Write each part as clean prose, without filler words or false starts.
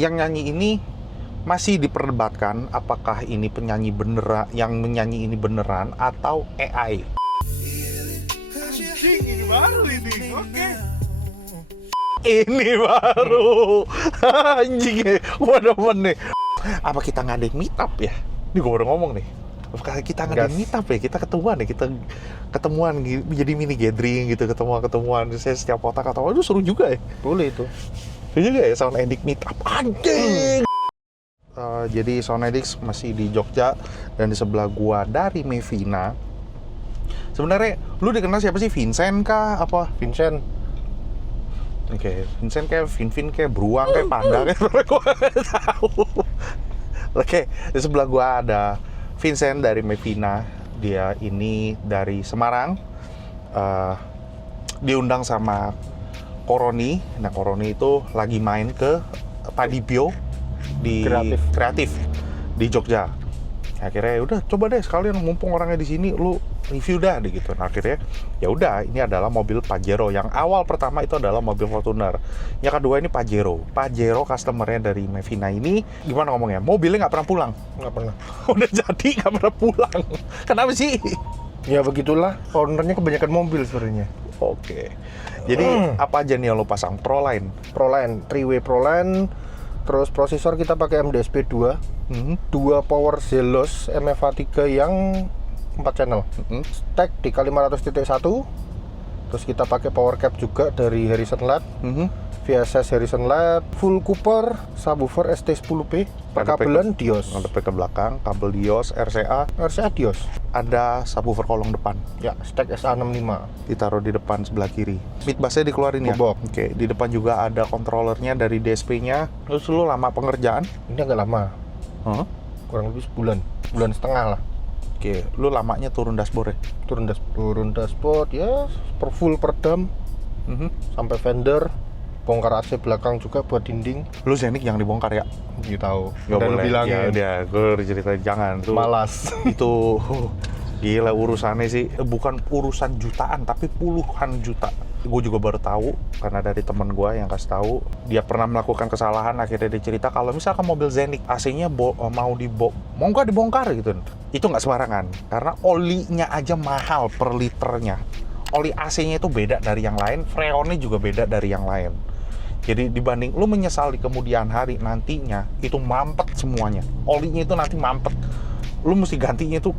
Yang nyanyi ini masih diperdebatkan apakah ini penyanyi beneran, yang menyanyi ini beneran atau AI. Anjing, ini baru ini. Oke. Ini baru. Anjing ya, gua demen nih. Apa kita ngadain meet up ya? Ini gua baru ngomong nih. Apakah kita ngadain meet up ya? Kita ketemuan ya, kita ketemuan jadi mini gathering gitu, ketemuan. Saya setiap kota kata, waduh seru juga ya. Boleh itu. Seru juga ya Sound Addict meet up. Anjing. Jadi Sound Addict masih di Jogja dan di sebelah gua dari Mevina. Sebenarnya lu dikenal siapa sih? Vincent kah? Apa? Vincent. Oke, Vincent kayak Vin kayak beruang kayak panda kayak gue tahu. Oke, di sebelah gua ada Vincent dari Mevina. Dia ini dari Semarang. Diundang sama Koroni. Nah, Koroni itu lagi main ke Padibio di kreatif di Jogja. Akhirnya udah coba deh sekalian mumpung orangnya di sini lu review dah deh gitu. Nah, akhirnya ya udah ini adalah mobil Pajero. Yang awal pertama itu adalah mobil Fortuner. Yang kedua ini Pajero. Pajero customernya dari Mevina ini gimana ngomongnya? Mobilnya nggak pernah pulang. Nggak pernah. Udah jadi nggak pernah pulang. Kenapa sih? Ya begitulah. Ownernya kebanyakan mobil sebenarnya. Oke. Jadi apa aja nih yang lo pasang? Proline. Proline, 3-way Proline. Terus prosesor kita pakai MDSP 2. Dua power Zelos MFA3 yang 4 channel. Stack di K500.1. Terus kita pakai power cap juga dari Harrison Lab. VSS Harrison Lab, full Cooper, subwoofer ST10P, perkabelan Dios. Ada ke belakang, kabel Dios, RCA Dios. Ada subwoofer kolong depan. Ya, stack SA65. Ditaruh di depan sebelah kiri. Mid bassnya dikeluarin ya? Bobok. Oke, di depan juga ada controllernya dari DSP-nya. Terus lu lama pengerjaan? Ini agak lama. Kurang lebih sebulan setengah lah. Oke, lu lamanya turun dashboard ya? Turun dashboard ya, per full perdam. Sampai fender. Bongkar AC belakang juga buat dinding. Lu Zenik yang dibongkar ya? Gitu tahu. Gak Dan boleh. bilangin. Ya udah, gue ceritain jangan tuh. Malas. Itu gila urusannya sih, bukan urusan jutaan tapi puluhan juta. Gue juga baru tahu karena dari temen gue yang kasih tahu dia pernah melakukan kesalahan. Akhirnya dia cerita kalau misalkan mobil Zenik AC-nya mau nggak dibongkar gitu. Itu nggak sembarangan karena olinya aja mahal per liternya. Oli AC-nya itu beda dari yang lain, freonnya juga beda dari yang lain. Jadi dibanding lu menyesal di kemudian hari nantinya itu mampet semuanya. Olinya itu nanti mampet. Lu mesti gantinya itu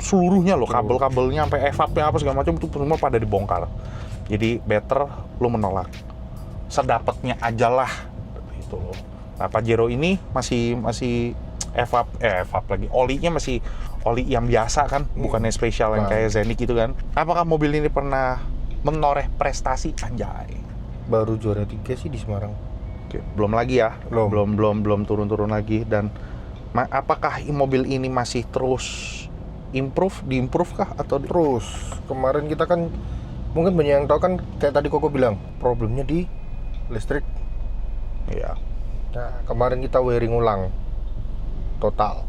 seluruhnya loh, kabel-kabelnya sampai evapnya apa segala macam itu semua pada dibongkar. Jadi better lu menolak. Sedapatnya aja lah gitu loh. Nah, Pajero ini masih evap lagi. Olinya masih oli yang biasa kan, bukannya spesial yang kayak Zenik gitu kan. Apakah mobil ini pernah menoreh prestasi anjay? Baru juara 3 sih di Semarang. Oke, belum lagi ya. Belum turun lagi. Dan apakah mobil ini masih terus diimprove kah atau terus? Kemarin kita kan mungkin banyak yang tahu kan, kayak tadi Koko bilang, problemnya di listrik. Iya. Nah, kemarin kita wiring ulang total.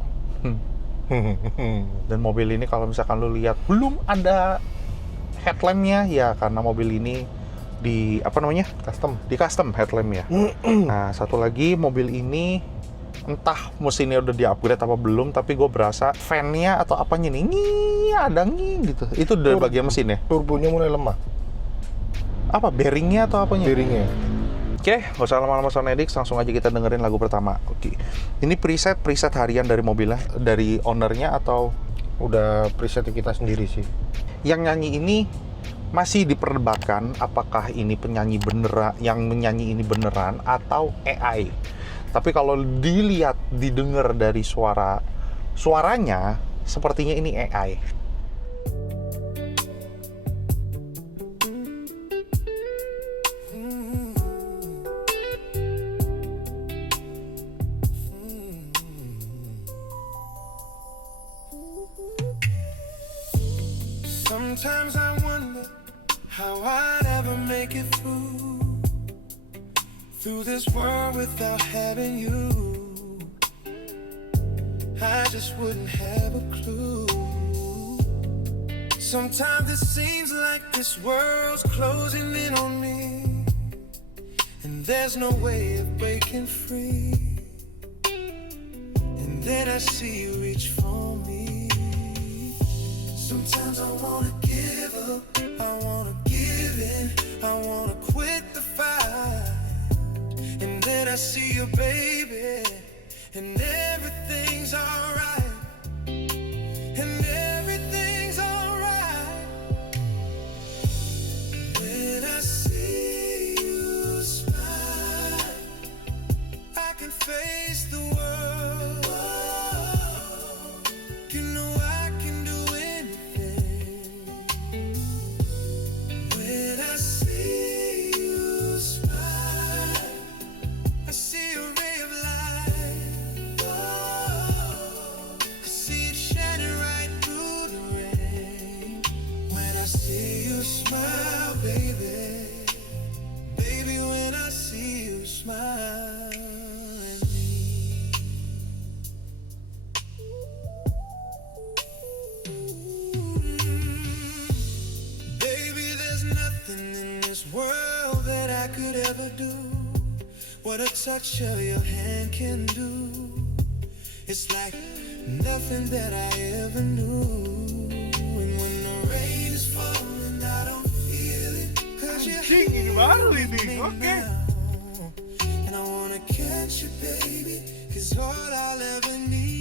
Dan mobil ini kalau misalkan lu lihat belum ada headlampnya ya karena mobil ini di custom headlampnya. Nah, satu lagi mobil ini entah mesinnya udah di-upgrade apa belum, tapi gue berasa fan-nya atau apanya nih ada gitu. Itu dari bagian mesin ya? Turbonya mulai lemah. Apa bearingnya atau apanya? Bearingnya. Oke, nggak usah lama-lama Sound Addict, langsung aja kita dengerin lagu pertama. Oke, ini preset harian dari mobilnya, dari ownernya atau udah preset kita sendiri sih? Yang nyanyi ini masih diperdebatkan apakah ini penyanyi beneran, yang menyanyi ini beneran atau AI. Tapi kalau didengar dari suaranya, sepertinya ini AI. Sometimes I wonder how I'd ever make it through this world without having you. I just wouldn't have a clue. Sometimes it seems like this world's closing in on me, and there's no way of breaking free. then I see you reach for me. Sometimes I wanna give up, I wanna give in, I wanna quit the fight. And then I see you, baby, and everything's alright. And everything's alright. When I see you smile, I can face the world. You know I can do anything. When I see you smile, I see a ray of light. I see it shining right through the rain. When I see you smile, baby, baby, when I see you smile at me. Baby, there's nothing in this world that I could ever do. What a touch of your hand can do. It's like nothing that I ever knew. And when the rain is falling, I don't feel it. 'Cause you're here with me now. And I wanna catch you, baby, 'cause all I'll ever need,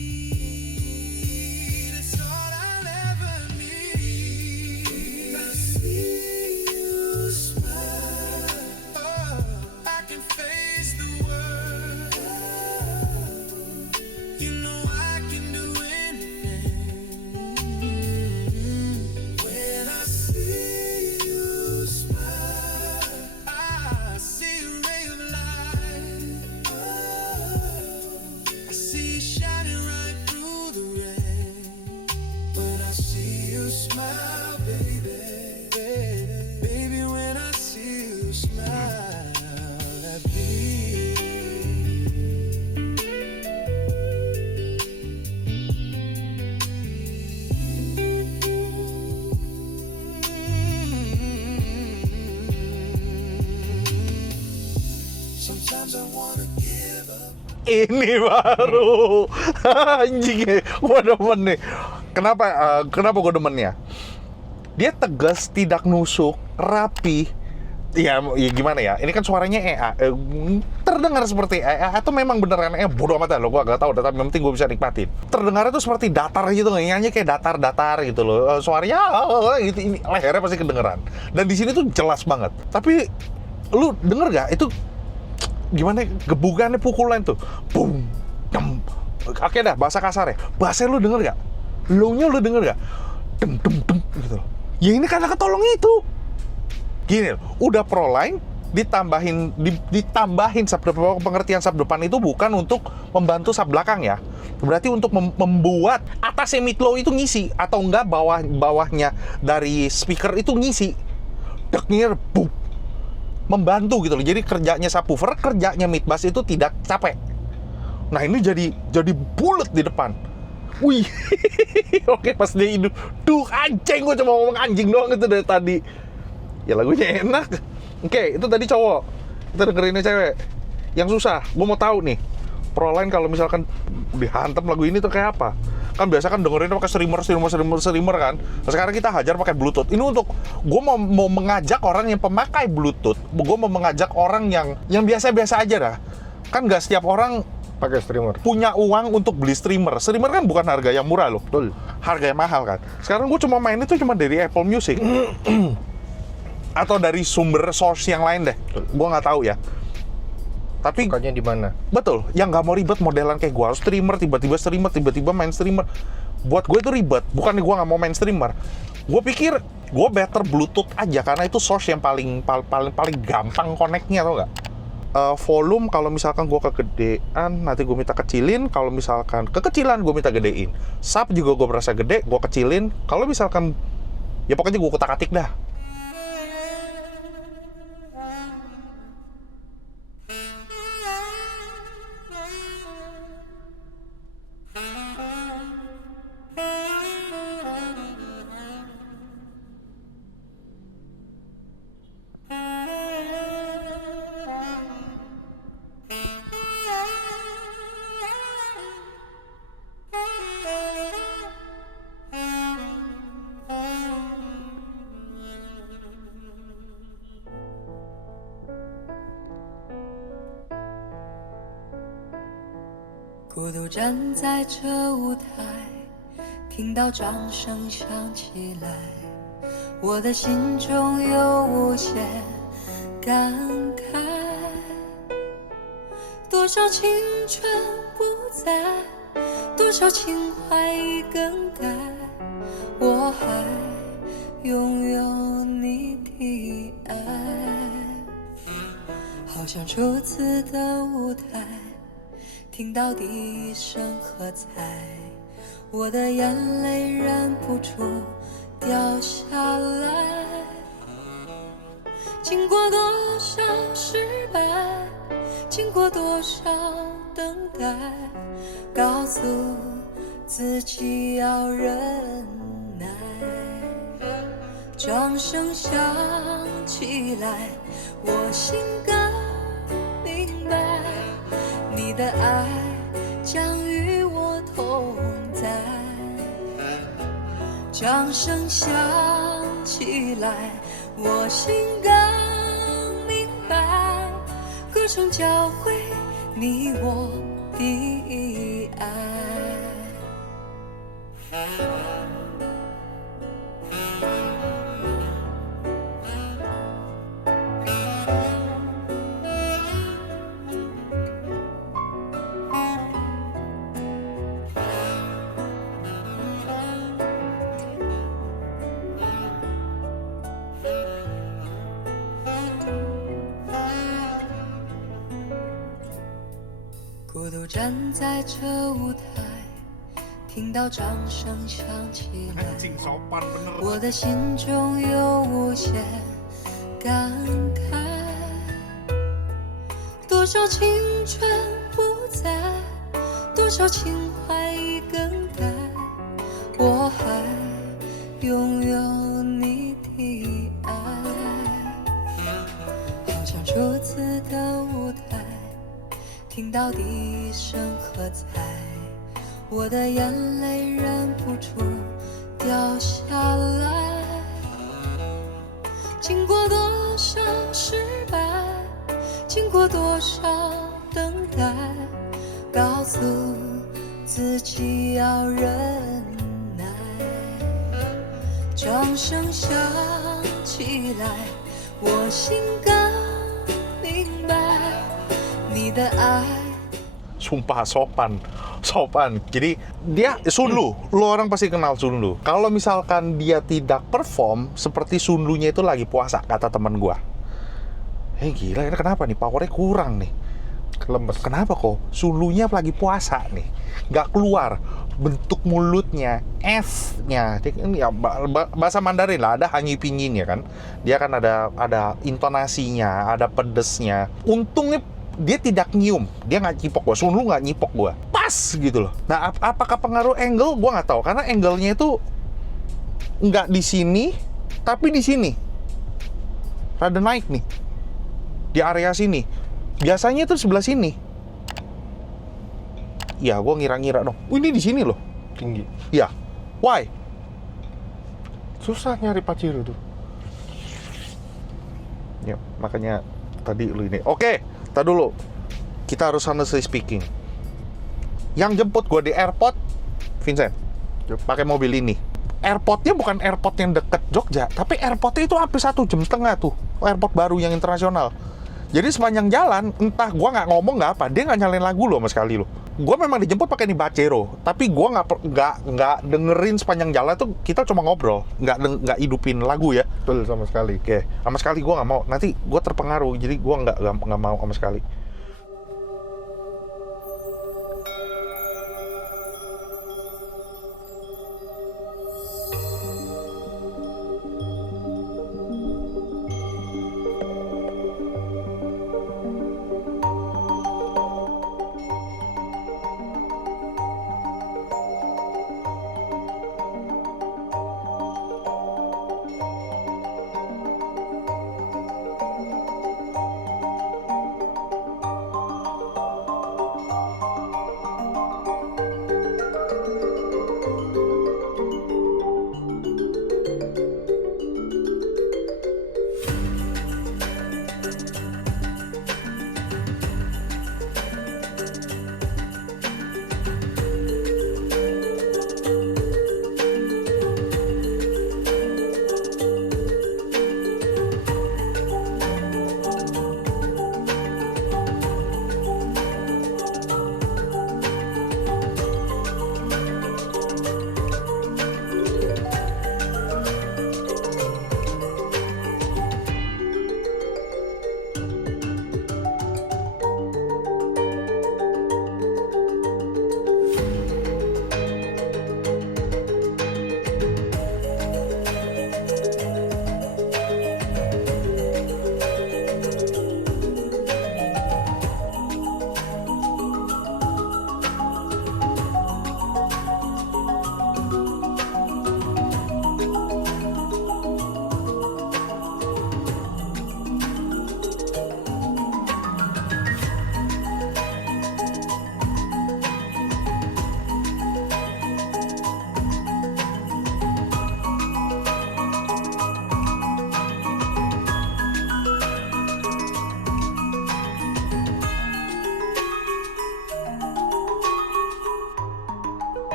it's all I'll ever need. I see you smile, oh, I can face the world. You know I can do anything. When I see you smile, I see a ray of light. I see it shining right through the rain. When I see you smile, baby, baby, when I see you smile at me. Sometimes I wanna give up. Ini baru anjing, gue demen nih. Kenapa gue demennya? Dia tegas, tidak nusuk, rapi. Ya gimana ya? Ini kan suaranya EA, terdengar seperti EA atau memang beneran EA? Bodoh amat lo, gue gak tahu. Tapi yang penting gue bisa nikmatin. Terdengarnya tuh seperti datar gitu, nyanyi kayak datar-datar gitu loh. Suaranya gitu, ini lehernya pasti kedengeran. Dan di sini tuh jelas banget. Tapi lu denger gak? Itu gimana gebukannya, pukulan tuh, boom, dem. Oke dah, bahasa kasar ya. Bahasanya lu denger gak? Low-nya lu denger gak? Dem gitu loh. Ya ini karena ketolong itu. Gini loh, udah Proline ditambahin sub depan. Pengertian sub depan itu bukan untuk membantu sub belakang ya. Berarti untuk membuat atasnya mid low itu ngisi, atau enggak bawahnya dari speaker itu ngisi. Deknya boom, membantu gitu loh. Jadi kerjanya subwoofer, kerjanya mid bass itu tidak capek. Nah ini jadi bulat di depan. Wih, oke pas dia hidup, duh anjing, gue cuma ngomong anjing doang itu dari tadi. Ya lagunya enak. Oke, itu tadi cowok. Kita dengerinnya cewek. Yang susah, gue mau tahu nih, Proline kalau misalkan dihantam lagu ini tuh kayak apa? Kan biasa kan dengerinnya pakai streamer kan. Nah, sekarang kita hajar pakai Bluetooth. Ini untuk gue mau mengajak orang yang pemakai Bluetooth. Gue mau mengajak orang yang biasa-biasa aja dah. Kan nggak setiap orang pakai streamer punya uang untuk beli streamer. Streamer kan bukan harga yang murah loh. betul. Harga yang mahal kan. Sekarang gue cuma main itu cuma dari Apple Music. Atau dari sumber source yang lain deh. Gue nggak tahu ya. Tapi Sukanya di mana? betul, yang nggak mau ribet modelan kayak gue, harus streamer, tiba-tiba main streamer. Buat gue itu ribet, bukan gue nggak mau main streamer. Gue pikir gue better Bluetooth aja, karena itu source yang paling gampang connect-nya, tau nggak? Volume kalau misalkan gue kegedean, nanti gue minta kecilin. Kalau misalkan kekecilan, gue minta gedein. Sub juga gue merasa gede, gue kecilin. Kalau misalkan, ya pokoknya gue kutak-atik dah. 孤独站在这舞台，听到掌声响起来，我的心中有无限感慨。多少青春不在，多少情怀已更改，我还拥有你的爱。好像初次的舞台，听到第一声喝彩，我的眼泪忍不住掉下来。经过多少失败，经过多少等待，告诉自己要忍耐。掌声响起来，我心更明白，你的爱将与我同在。掌声响起来，我心更明白，歌声教会你我的爱。孤独站在这舞台，听到掌声响起来，我的心中有无限感慨。多少青春不在，多少情怀已更改，我还拥有你的爱。好像初次的舞台，听到第一声喝彩，我的眼泪忍不住掉下来。经过多少失败，经过多少等待，告诉自己要忍耐。掌声响起来，我心更明白，你的爱。 Sumpah sopan. Jadi dia Sunlu, lo orang pasti kenal Sunlu. Kalau misalkan dia tidak perform, seperti Sunlunya itu lagi puasa, kata teman gua. Gila, ini kenapa nih? Powernya kurang nih. Lemes. Kenapa kok? Sunlunya lagi puasa nih. Nggak keluar. Bentuk mulutnya, F-nya. Ini ya, bahasa Mandarin lah, ada hanyi pinginnya kan. Dia kan ada intonasinya, ada pedesnya. Untungnya dia tidak nyium, dia nggak nyipok gua, Sunlu nggak nyipok gua, pas gitu loh. Nah, apakah pengaruh angle? Gua nggak tahu, karena angle-nya itu nggak di sini, tapi di sini, rada naik nih, di area sini. Biasanya itu sebelah sini. Ya, gua ngira-ngira dong. Ini di sini loh, Tinggi. ya. Why? Susah nyari Pajero tuh. Ya, makanya tadi lu ini. Oke. Tadi dulu, kita harus honestly speaking. Yang jemput gue di airport, Vincent, pakai mobil ini. Airportnya bukan airport yang deket Jogja, tapi airportnya itu hampir 1,5 jam tuh. Airport baru yang internasional. Jadi sepanjang jalan, entah gue nggak ngomong nggak apa, dia nggak nyalain lagu loh sama sekali loh. Gue memang dijemput pakai ini Pajero, tapi gue nggak dengerin sepanjang jalan tuh, kita cuma ngobrol, nggak hidupin lagu ya. Betul, sama sekali. Oke, sama sekali gue nggak mau. Nanti gue terpengaruh, jadi gue nggak mau sama sekali.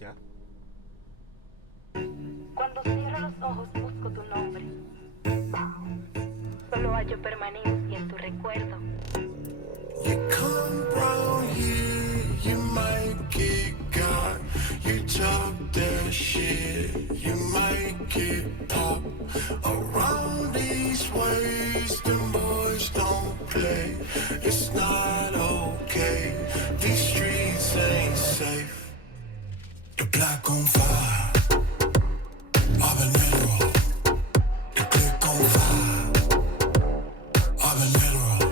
ya. Cuando cierro los ojos busco tu nombre. Solo hallo permanencia en tu recuerdo. You come round here, you might get got. You talk that shit, you might get popped. Around these ways, the boys don't play. It's not okay. These streets ain't safe. The black on fire, habanero. The click on fire, habanero.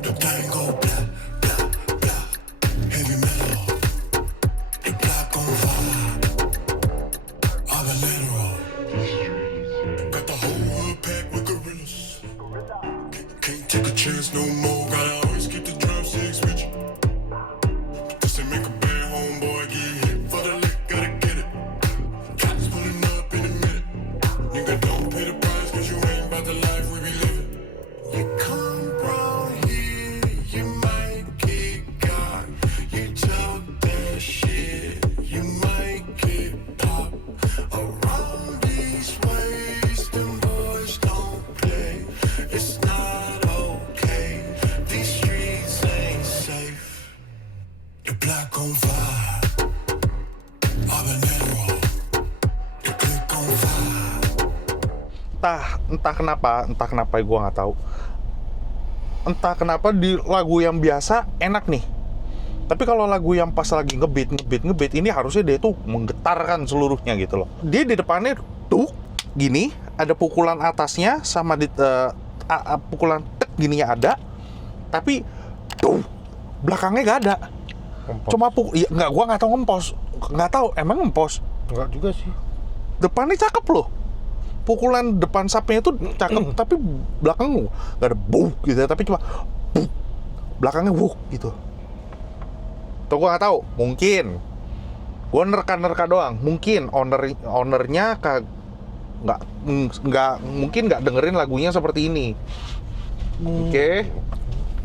The tango black, black, black, heavy metal. The black on fire, habanero. Got the whole hood packed with gorillas. Can't take a chance no more. Gotta always keep the drumsticks with you. Just to make a bad homeboy get hit for the lick, gotta get it. Cops pulling up in a minute. Nigga, don't pay the price, cause you ain't about the life we be living. You come round here, you might get got. You talk that shit, you might get popped. Around these ways, them boys don't play. It's not okay. These streets ain't safe. The black on fire, habanero. The click on fire. Entah kenapa gue nggak tahu. Entah kenapa di lagu yang biasa enak nih. Tapi kalau lagu yang pas lagi ngebeat ini harusnya dia tuh menggetarkan seluruhnya gitu loh. Dia di depannya tuh gini, ada pukulan atasnya sama di pukulan tek gininya ada. Tapi tuh belakangnya gak ada. Ngempos. Cuma nggak, gua nggak tahu ngempos. Nggak tahu, emang ngempos. Enggak juga sih. Depannya cakep loh. Pukulan depan sapnya itu cakep, tapi belakangnya nggak ada buk gitu ya, tapi cuma buk. Belakangnya buk gitu. Tuh gua nggak tahu, mungkin gua nerka doang. Mungkin ownernya nggak mungkin nggak dengerin lagunya seperti ini. Oke,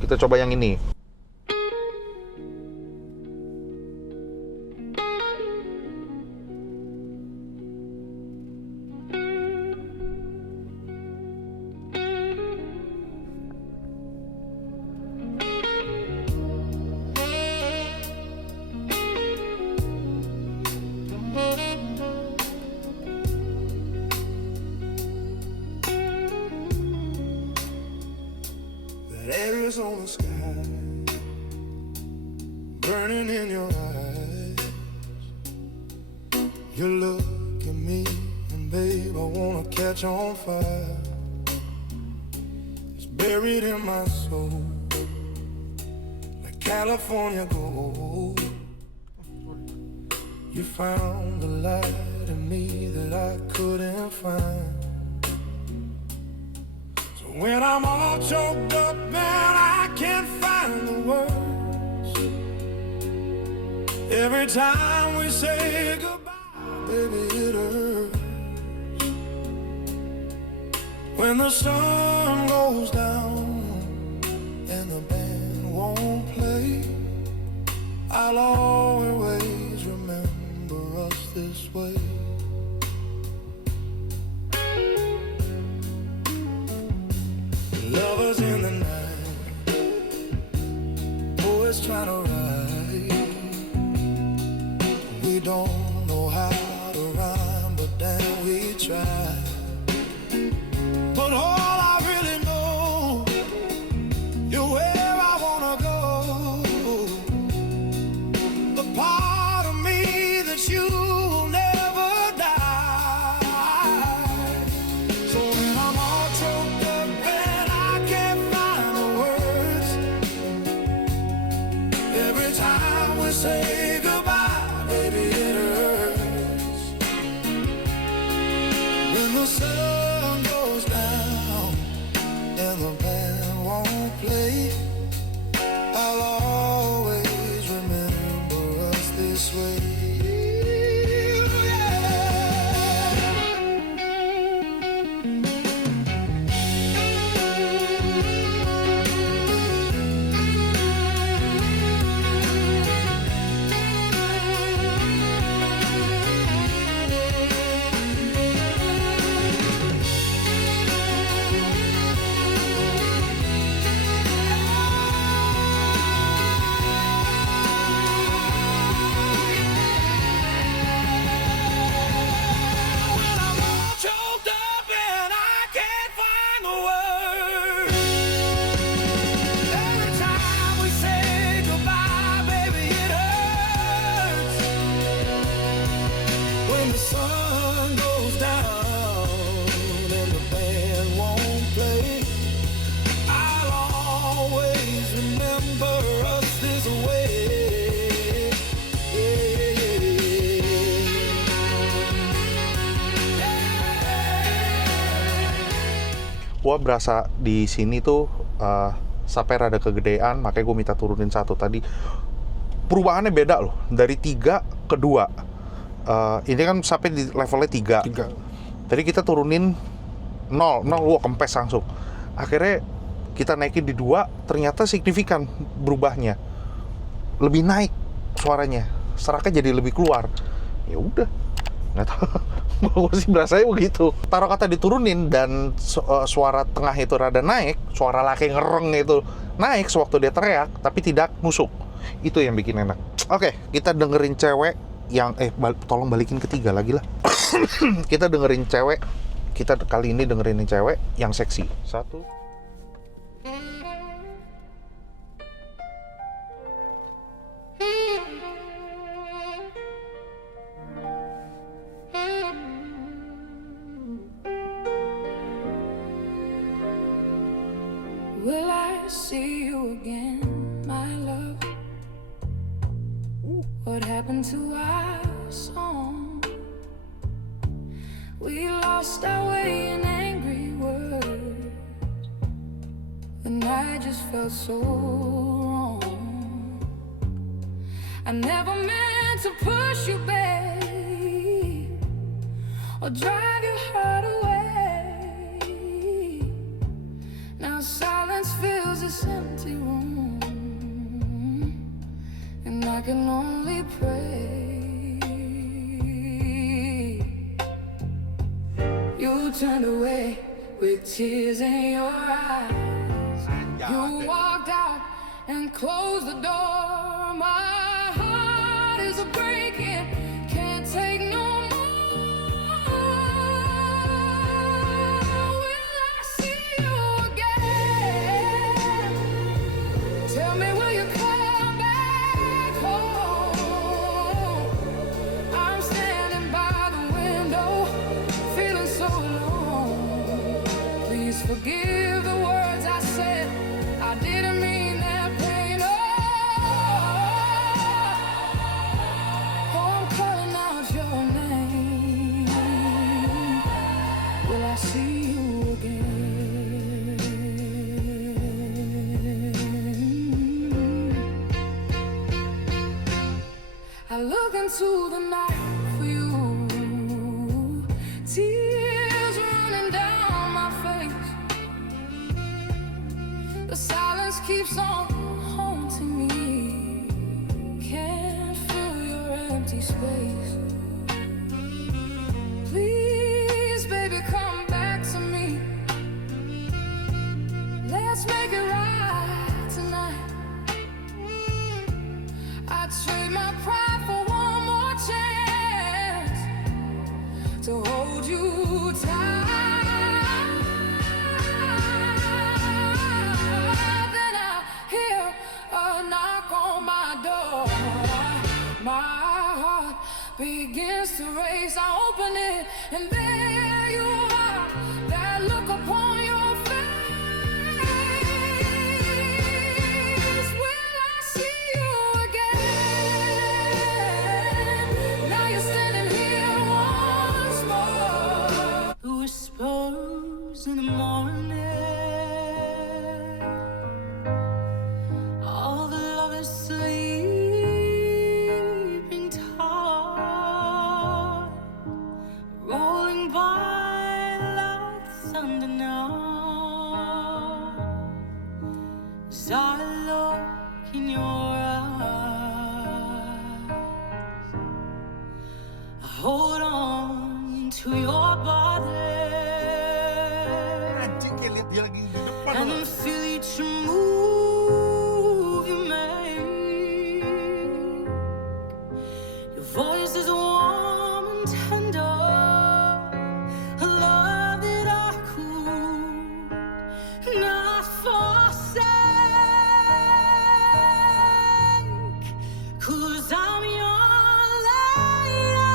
kita coba yang ini. That Arizona sky burning in your eyes. You look at me and babe, I wanna catch on fire. It's buried in my soul like California gold. You found the light in me that I couldn't find. When I'm all choked up and I can't find the words, every time we say goodbye, baby, it hurts. When the sun goes down and the band won't play, I'll always remember us this way. Lovers in the night, always trying to ride. We don't know how to rhyme, but damn we try. But all I really know, you're where I wanna go. The part of me that you will never die. So when I'm all choked up and I can't find the words, every time we say goodbye, baby, it hurts. When the sun goes down and the band won't play, I'll always remember us this way. Gua berasa di sini tuh sampai rada kegedean, makanya gue minta turunin satu tadi. Perubahannya beda loh, dari 3 ke 2. Ini kan sampai di levelnya 3. Tadi kita turunin 0, wah kempes langsung. Akhirnya kita naikin di 2, ternyata signifikan berubahnya. Lebih naik suaranya, seraknya jadi lebih keluar. Ya udah, nggak tahu. Gue sih berasanya begitu. Taruh kata diturunin dan suara tengah itu rada naik, suara laki ngereng itu naik sewaktu dia teriak, tapi tidak nusuk. Itu yang bikin enak. Oke, kita dengerin cewek yang tolong balikin ketiga lagi lah. Kita dengerin cewek. Kita kali ini dengerin cewek yang seksi. 1. Will I see you again, my love? What happened to our song? We lost our way in angry words, and I just felt so wrong. I never meant to push you, babe, or drive your heart away. Now silence fills this empty room, and I can only pray. You turned away with tears in your eyes. You walked out and closed the door. My heart is breaking, can't take no more. Will I see you again? Tell me, will you come back home? I'm standing by the window, feeling so alone. Please forgive the words I said, I didn't mean that pain. Oh, I'm calling out your name. Will I see you again? I look into the night for you, tears running down my face. The silence keeps on haunting me, can't fill your empty space. Please, baby, come back to me. Let's make it right tonight. I'd trade my pride for one more chance to hold you tight. Then I hear a knock on my door. My heart begins to race. I open it, and there you are. That look upon your face. Will I see you again? Now you're standing here once more. The whispers in the morning, all the lovers sleeping tight, rolling by like thunder now. As I look in your eyes, I hold on to your body and feel each move you make. Your voice is warm and tender, a love that I could not forsake. 'Cause I'm your lady.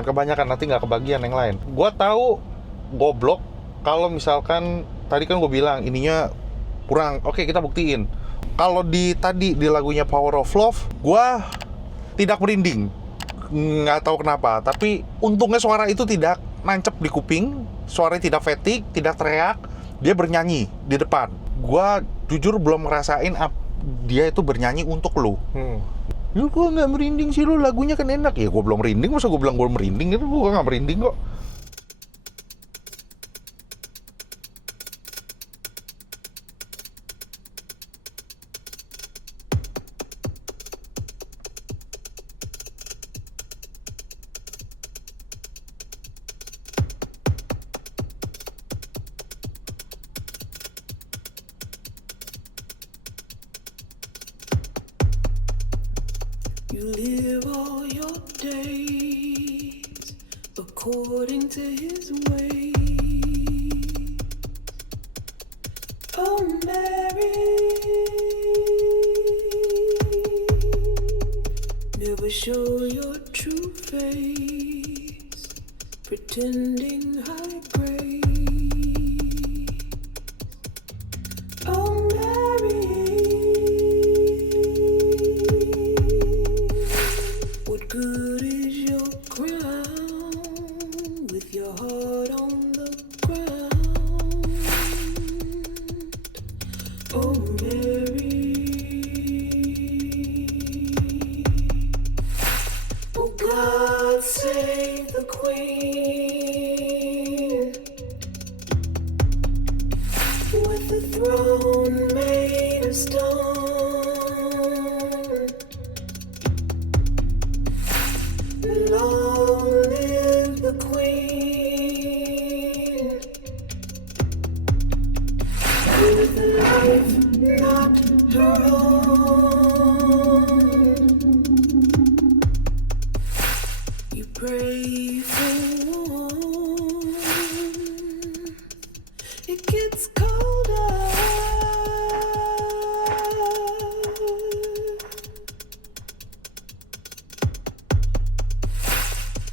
Jangan kebanyakan, nanti nggak kebagian yang lain. Gua tahu goblok kalau misalkan tadi kan gue bilang ininya kurang. Oke, kita buktiin. Kalau tadi di lagunya Power of Love, gue tidak merinding. Nggak tahu kenapa, tapi untungnya suara itu tidak nancep di kuping, suaranya tidak fatigue, tidak teriak, dia bernyanyi di depan. Gue jujur belum ngerasain dia itu bernyanyi untuk lu. Lu kok nggak merinding sih, lu lagunya kan enak. Ya gue belum merinding, masa gue bilang gue merinding? Itu gue nggak merinding kok. You live all your days according to his way. Oh, Mary, never show your true face, pretending high grade. Oh, Mary, what good is your crown with your heart on the ground? Oh, Mary, oh, God save the Queen with the throne made of stone. Long live the Queen with a life not her own. You pray for warmth, it gets colder.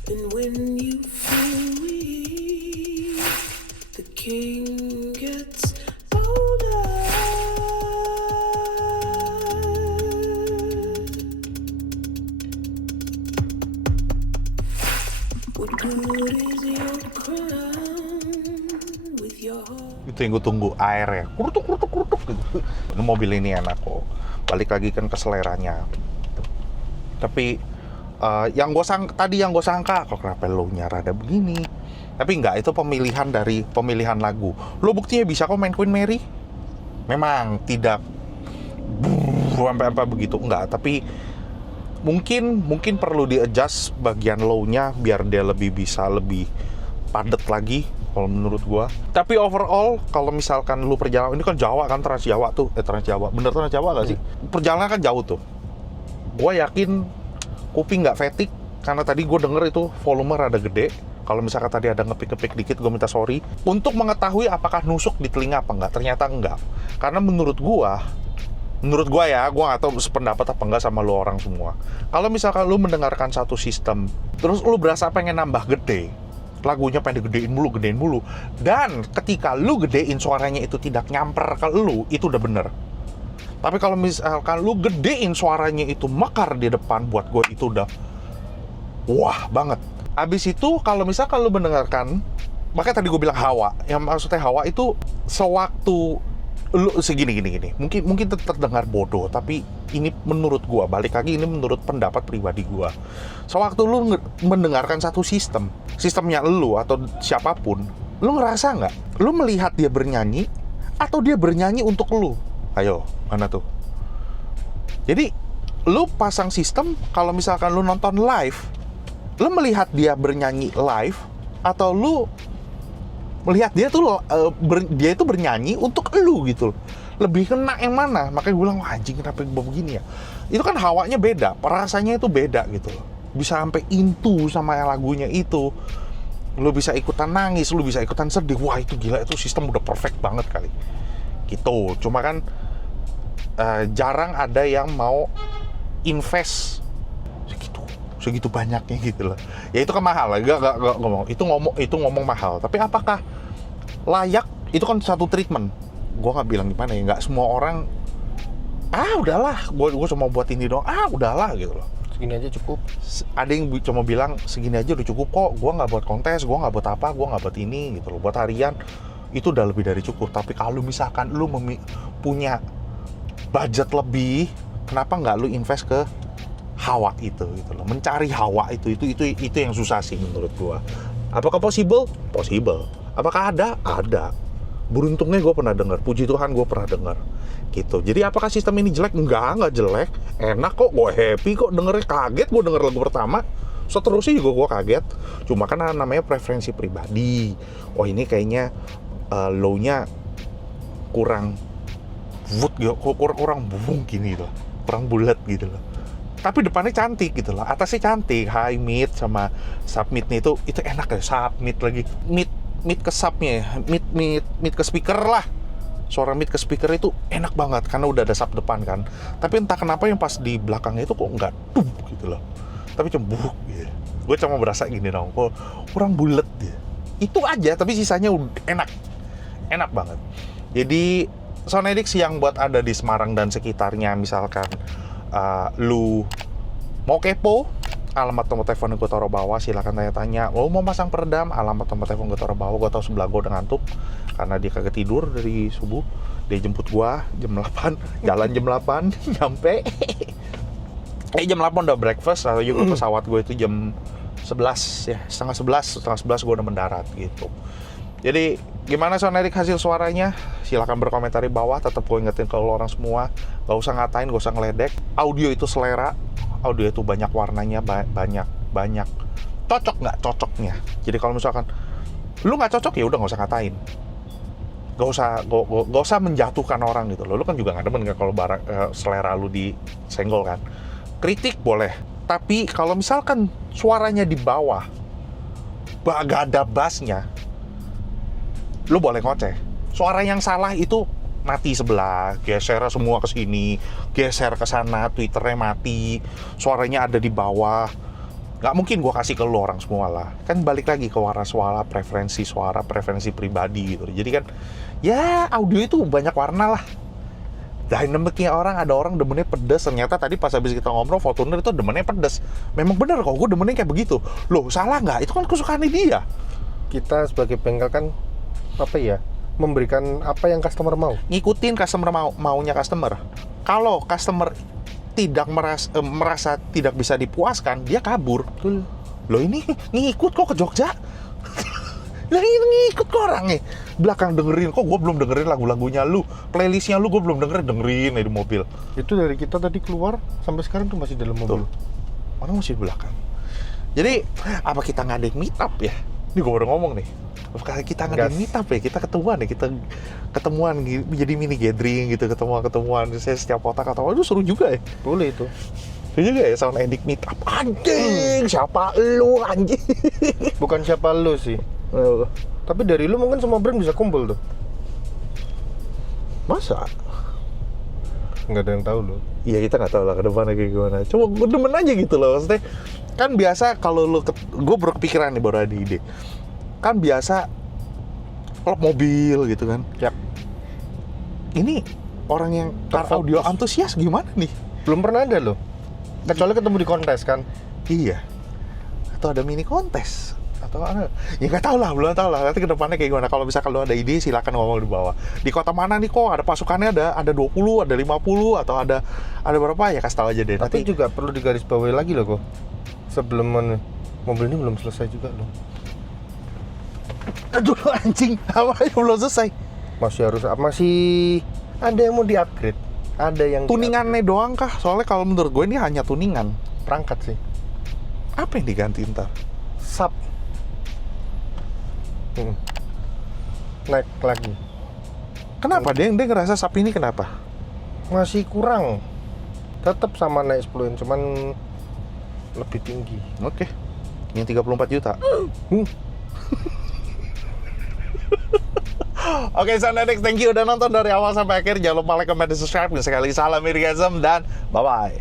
And when you feel weak, the king gets older. What good is your crown with your heart? Itu yang gue tunggu, airnya kurutuk gitu. Ini mobil ini enak kok, balik lagi kan ke seleranya. Tapi yang gue sangka kok kenapa lo-nya rada begini, tapi enggak, itu pemilihan lagu. Lo buktinya bisa kok main Queen Mary, memang tidak sampai apa begitu enggak, tapi mungkin perlu di-adjust bagian low-nya biar dia lebih padat lagi kalau menurut gua. Tapi overall kalau misalkan lu perjalanan ini kan Jawa kan, Trans Jawa bener Trans Jawa gak sih? Perjalanan kan jauh tuh. Gua yakin kuping nggak fatigue karena tadi gue denger itu volume rada gede. Kalau misalkan tadi ada ngepik-ngepik dikit, gue minta sorry. Untuk mengetahui apakah nusuk di telinga apa enggak, ternyata enggak. Karena menurut gua ya, gue nggak tahu sependapat apa enggak sama lu orang semua. Kalau misalkan lu mendengarkan satu sistem, terus lu berasa pengen nambah gede, lagunya pengen gedein mulu, dan ketika lu gedein suaranya itu tidak nyamper ke lu, itu udah bener. Tapi kalau misalkan lu gedein suaranya itu mekar di depan, buat gue itu udah wah banget. Abis itu kalau misalkan lu mendengarkan, makanya tadi gue bilang hawa, yang maksudnya hawa itu sewaktu lu segini. Mungkin terdengar bodoh, tapi ini menurut gue, balik lagi ini menurut pendapat pribadi gue. Sewaktu lu mendengarkan satu sistemnya lu atau siapapun, lu ngerasa nggak? Lu melihat dia bernyanyi atau dia bernyanyi untuk lu? Ayo, mana tuh? Jadi, lu pasang sistem, kalau misalkan lu nonton live, lu melihat dia bernyanyi live, atau lu melihat dia tuh dia itu bernyanyi untuk lu gitu. Lebih kena yang mana? Makanya gue bilang, wah anjing kenapa begini ya? Itu kan hawanya beda, rasanya itu beda gitu. Bisa sampai into sama lagunya itu. Lu bisa ikutan nangis, lu bisa ikutan sedih. Wah itu gila, itu sistem udah perfect banget kali. Gitu, cuma kan segitu banyaknya gitu loh. Ya itu kan mahal lah, gak ngomong mahal. Tapi apakah layak? Itu kan satu treatment. Gue nggak bilang gimana ya, nggak semua orang udahlah, gue cuma buat ini doang, udahlah gitu loh. Segini aja cukup. Ada yang cuma bilang segini aja udah cukup kok, gue nggak buat kontes, gue nggak buat apa, gue nggak buat ini gitu loh. Buat harian itu udah lebih dari cukup. Tapi kalau misalkan lu punya budget lebih, kenapa nggak lu invest ke hawa itu gitu loh, mencari hawa itu yang susah sih menurut gue. Apakah possible? Possible. Apakah ada? Ada. Beruntungnya gue pernah dengar, puji Tuhan gue pernah dengar gitu. Jadi apakah sistem ini jelek? Enggak jelek, enak kok, gue happy kok dengernya. Kaget gue denger lagu pertama, seterusnya juga gue kaget. Cuma kan namanya preferensi pribadi. Oh ini kayaknya low-nya kurang wood gitu, kurang bung gini loh, kurang bulat gitu loh. Tapi depannya cantik gitu loh, atasnya cantik, high mid sama sub midnya itu enak ya. Sub mid lagi, mid ke subnya ya, mid ke speaker lah. Suara mid ke speaker itu enak banget karena udah ada sub depan kan. Tapi entah kenapa yang pas di belakangnya itu kok nggak gitu loh, tapi cembuk gitu. Gue cuma berasa gini dong, kok kurang bulat ya. Itu aja, tapi sisanya enak banget. Jadi Soundedix yang buat ada di Semarang dan sekitarnya, misalkan lu mau kepo, alamat nomor telepon gue taruh bawah, silakan tanya-tanya. Lo mau pasang peredam, alamat nomor telepon gue taruh bawah. Gue tahu sebelah gue udah ngantuk karena dia kagak tidur dari subuh. Dia jemput gue jam 8, jalan jam 8 nyampe jam 8 udah breakfast. Atau juga pesawat gue itu jam 11 ya, setengah 11 gue udah mendarat gitu. Jadi gimana Soundedix hasil suaranya? Silahkan berkomentar di bawah. Tetap gue ingetin ke lo orang semua, gak usah ngatain, gak usah ngeledek. Audio itu selera, audio itu banyak warnanya, banyak cocok nggak cocoknya. Jadi kalau misalkan lu nggak cocok ya udah nggak usah ngatain, gak usah menjatuhkan orang gitu loh. Lu kan juga nggak demen kan kalau selera lu disenggol kan. Kritik boleh, tapi kalau misalkan suaranya di bawah, gak ada bassnya, lu boleh ngoceh. Suara yang salah itu mati sebelah, geser semua ke sini, geser ke sana, Twitternya mati, suaranya ada di bawah. Nggak mungkin gue kasih ke lu orang semua lah. Kan balik lagi ke warna suara, preferensi pribadi gitu. Jadi kan, ya audio itu banyak warna lah. Dynamicnya ada orang demennya pedes. Ternyata tadi pas habis kita ngobrol, Fortuner itu demennya pedes. Memang bener kok, gue demennya kayak begitu. Loh, salah nggak? Itu kan kesukaannya dia. Kita sebagai bengkel kan memberikan apa yang customer mau, ngikutin customer maunya customer. Kalau customer tidak merasa tidak bisa dipuaskan, dia kabur. Loh ini ngikut kok ke Jogja. Lah ini ngikut kok orangnya. Belakang dengerin kok, gue belum dengerin lagu-lagunya lu, playlistnya lu gue belum dengerin di mobil. Itu dari kita tadi keluar sampai sekarang tuh masih dalam mobil. Orang masih di belakang. Jadi apa kita ngadain meet up ya? Ini gue baru ngomong nih. Kita ngadain meet up ya, kita ketemuan jadi mini gathering gitu, ketemuan. Saya setiap kota ketawa, itu seru juga ya. Boleh itu. Seru juga ya Soundedix meet up. Anjing, siapa lu anjing? Bukan siapa lu sih. Tapi dari lu mungkin semua brand bisa kumpul tuh. Masa? Nggak ada yang tahu loh. Iya, kita nggak tahu lah ke depannya kayak gimana. Cuma gue demen aja gitu loh. Maksudnya kan biasa kalau gue berkepikiran nih, baru ada ide. Kan biasa klub mobil gitu kan. Yap. Ini orang yang car audio antusias gimana nih? Belum pernah ada loh. Kecuali ketemu di kontes kan. Iya. Atau ada mini kontes atau ada. Ya nggak tahu lah, belum tahu lah. Nanti ke depannya kayak gimana. Kalau bisa kalau ada ide silakan ngomong di bawah. Di kota mana nih kok ada pasukannya, ada 20, ada 50 atau ada berapa ya, kasih tahu aja deh. Tapi nanti juga perlu digarisbawahi lagi loh kok. Sebelum mobil ini belum selesai juga loh. Aduh anjing, apa belum selesai? Masih ada yang mau di-upgrade. Ada yang tuningannya doang kah? Soalnya kalau menurut gue ini hanya tuningan. Perangkat sih. Apa yang diganti ntar? Sub. Naik lagi. Kenapa? Dia ngerasa sub ini kenapa? Masih kurang. Tetap sama naik 10 cuman lebih tinggi. Oke. Yang 34 juta. Oke, Soundedix, thank you udah nonton dari awal sampai akhir. Jangan lupa like, comment, dan subscribe. Dan sekali lagi salam Irgasm dan bye-bye.